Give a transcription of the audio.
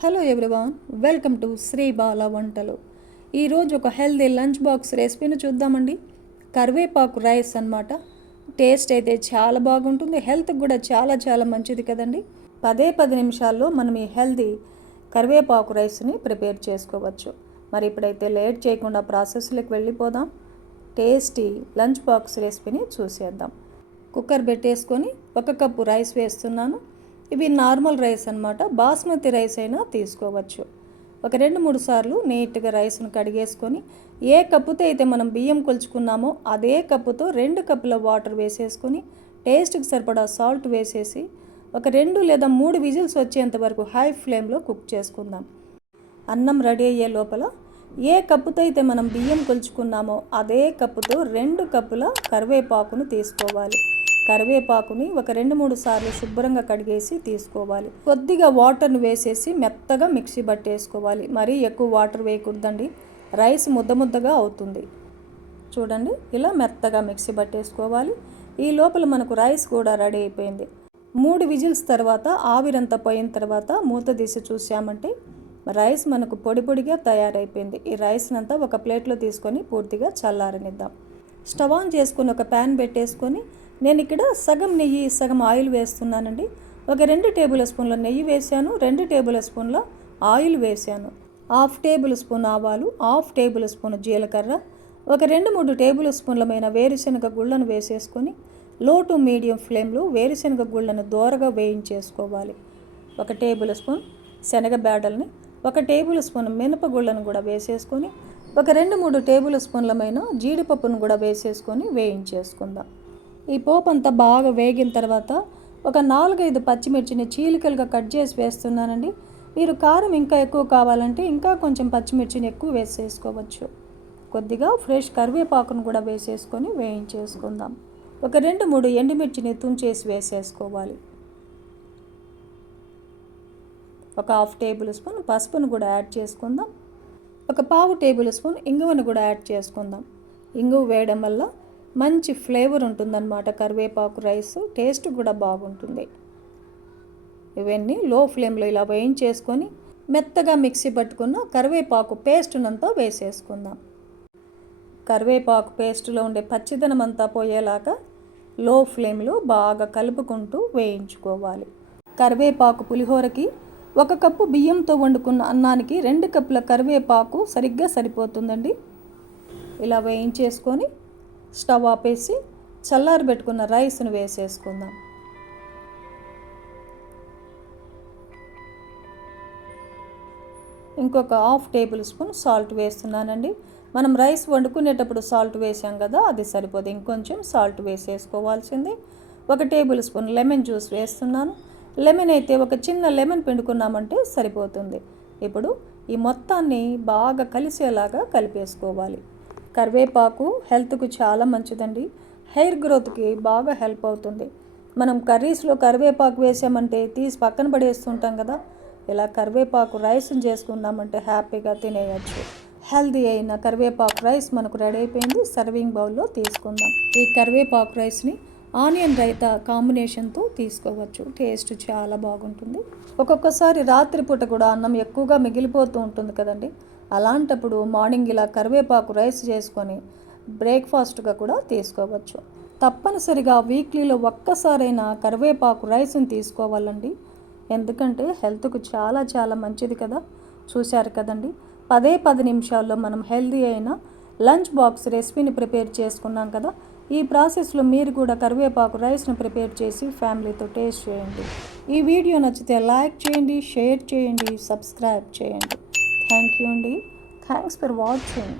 Hello everyone, welcome to Sri Bala వంటలు. ఈరోజు ఒక హెల్దీ లంచ్ బాక్స్ రెసిపీని చూద్దామండి. కరివేపాకు రైస్ అన్నమాట. టేస్ట్ అయితే చాలా బాగుంటుంది, హెల్త్కి కూడా చాలా చాలా మంచిది కదండి. 10 నిమిషాల్లో మనం ఈ హెల్దీ కరివేపాకు రైస్ని ప్రిపేర్ చేసుకోవచ్చు. మరి ఇప్పుడైతే లేట్ చేయకుండా ప్రాసెస్లోకి వెళ్ళిపోదాం. టేస్టీ లంచ్ బాక్స్ రెసిపీని చూసేద్దాం. కుక్కర్ పెట్టేసుకొని 1 కప్పు రైస్ వేస్తున్నాను. ఇవి నార్మల్ రైస్ అన్నమాట. బాస్మతి రైస్ అయినా తీసుకోవచ్చు. ఒక 2-3 సార్లు నీట్గా రైస్ను కడిగేసుకొని ఏ కప్పుతో అయితే మనం బియ్యం కొలుచుకున్నామో అదే కప్పుతో 2 కప్పుల వాటర్ వేసేసుకొని టేస్ట్కి సరిపడా సాల్ట్ వేసేసి ఒక 2 లేదా 3 విజిల్స్ వచ్చేంత వరకు హై ఫ్లేమ్లో కుక్ చేసుకుందాం. అన్నం రెడీ అయ్యే లోపల ఏ కప్పుతో అయితే మనం బియ్యం కొలుచుకున్నామో అదే కప్పుతో 2 కప్పుల కరివేపాకును తీసుకోవాలి. కరివేపాకుని ఒక 2-3 సార్లు శుభ్రంగా కడిగేసి తీసుకోవాలి. కొద్దిగా వాటర్ను వేసేసి మెత్తగా మిక్సీ పట్టేసుకోవాలి. మరీ ఎక్కువ వాటర్ వేయకూడదండి, రైస్ ముద్దగా అవుతుంది. చూడండి, ఇలా మెత్తగా మిక్సీ పట్టేసుకోవాలి. ఈ లోపల మనకు రైస్ కూడా రెడీ అయిపోయింది. 3 విజిల్స్ తర్వాత ఆవిరంతా పోయిన తర్వాత మూత తీసి చూసామంటే రైస్ మనకు పొడిగా తయారైపోయింది. ఈ రైస్ని అంతా ఒక ప్లేట్లో తీసుకొని పూర్తిగా చల్లారనిద్దాం. స్టవ్ ఆన్ చేసుకొని ఒక ప్యాన్ పెట్టేసుకొని నేను ఇక్కడ సగం నెయ్యి సగం ఆయిల్ వేస్తున్నానండి. ఒక 2 టేబుల్ స్పూన్ల నెయ్యి వేసాను, 2 టేబుల్ స్పూన్ల ఆయిల్ వేసాను. 1/2 టేబుల్ స్పూన్ ఆవాలు, 1/2 టేబుల్ స్పూన్ జీలకర్ర, ఒక 2-3 టేబుల్ స్పూన్లమైన వేరుశనగ గుళ్ళను వేసేసుకొని లో టు మీడియం ఫ్లేమ్లో వేరుశనగ గుళ్ళను దోరగా వేయించేసుకోవాలి. 1 టేబుల్ స్పూన్ శనగ బేడల్ని, 1 టేబుల్ స్పూన్ మినపగుళ్ళను కూడా వేసేసుకొని ఒక 2-3 టేబుల్ స్పూన్లమైన జీడిపప్పును కూడా వేసేసుకొని వేయించేసుకుందాం. ఈ పోపు అంతా బాగా వేగిన తర్వాత ఒక 4-5 పచ్చిమిర్చిని చీలికలుగా కట్ చేసి వేస్తున్నానండి. మీరు కారం ఇంకా ఎక్కువ కావాలంటే ఇంకా కొంచెం పచ్చిమిర్చిని ఎక్కువ వేసేసుకోవచ్చు. కొద్దిగా ఫ్రెష్ కరివేపాకును కూడా వేసేసుకొని వేయించేసుకుందాం. ఒక 2-3 ఎండుమిర్చిని తుంచేసి వేసేసుకోవాలి. ఒక 1/2 టేబుల్ స్పూన్ పసుపును కూడా యాడ్ చేసుకుందాం. ఒక 1/2 టేబుల్ స్పూన్ ఇంగువను కూడా యాడ్ చేసుకుందాం. ఇంగువ వేయడం వల్ల మంచి ఫ్లేవర్ ఉంటుందన్నమాట. కరివేపాకు రైస్ టేస్ట్ కూడా బాగుంటుంది. ఇవన్నీ లో ఫ్లేమ్లో ఇలా వేయించేసుకొని మెత్తగా మిక్సీ పట్టుకున్న కరివేపాకు పేస్టునంతా వేసేసుకుందాం. కరివేపాకు పేస్టులో ఉండే పచ్చిదనం అంతా పోయేలాగా లో ఫ్లేమ్లో బాగా కలుపుకుంటూ వేయించుకోవాలి. కరివేపాకు పులిహోరకి 1 కప్పు బియ్యంతో వండుకున్న అన్నానికి 2 కప్పుల కరివేపాకు సరిగ్గా సరిపోతుందండి. ఇలా వేయించేసుకొని స్టవ్ ఆపేసి చల్లారబెట్టుకున్న రైస్ను వేసేసుకుందాం. ఇంకొక 1/2 టేబుల్ స్పూన్ సాల్ట్ వేస్తున్నానండి. మనం రైస్ వండుకునేటప్పుడు సాల్ట్ వేసాం కదా, అది సరిపోదు, ఇంకొంచెం సాల్ట్ వేసేసుకోవాల్సింది. 1 టేబుల్ స్పూన్ లెమన్ జ్యూస్ వేస్తున్నాను. లెమన్ అయితే ఒక చిన్న లెమన్ పిండుకున్నామంటే సరిపోతుంది. ఇప్పుడు ఈ మొత్తాన్ని బాగా కలిసేలాగా కలిపేసుకోవాలి. కరివేపాకు హెల్త్కు చాలా మంచిదండి. హెయిర్ గ్రోత్కి బాగా హెల్ప్ అవుతుంది. మనం కర్రీస్లో కరివేపాకు వేసామంటే తీసి పక్కన పడేస్తుంటాం కదా, ఇలా కరివేపాకు రైస్ని చేసుకున్నామంటే హ్యాపీగా తినేయచ్చు. హెల్దీ అయిన కరివేపాకు రైస్ మనకు రెడీ అయిపోయింది. సర్వింగ్ బౌల్లో తీసుకుందాం. ఈ కరివేపాకు రైస్ని ఆనియన్ రైతా కాంబినేషన్తో తీసుకోవచ్చు. టేస్ట్ చాలా బాగుంటుంది. ఒక్కొక్కసారి రాత్రిపూట కూడా అన్నం ఎక్కువగా మిగిలిపోతూ ఉంటుంది కదండి. అలాంటప్పుడు మార్నింగ్ ఇలా కరివేపాకు రైస్ చేసుకొని బ్రేక్ఫాస్ట్గా కూడా తీసుకోవచ్చు. తప్పనిసరిగా వీక్లీలో ఒక్కసారైనా కరివేపాకు రైస్ని తీసుకోవాలండి. ఎందుకంటే హెల్త్కు చాలా చాలా మంచిది కదా. చూశారు కదండి, 10 నిమిషాల్లో మనం హెల్దీ అయిన లంచ్ బాక్స్ రెసిపీని ప్రిపేర్ చేసుకున్నాం కదా. ఈ ప్రాసెస్లో మీరు కూడా కరివేపాకు రైస్ని ప్రిపేర్ చేసి ఫ్యామిలీతో టేస్ట్ చేయండి. ఈ వీడియో నచ్చితే లైక్ చేయండి, షేర్ చేయండి, సబ్స్క్రైబ్ చేయండి. థ్యాంక్ యూ అండి. Thanks for watching.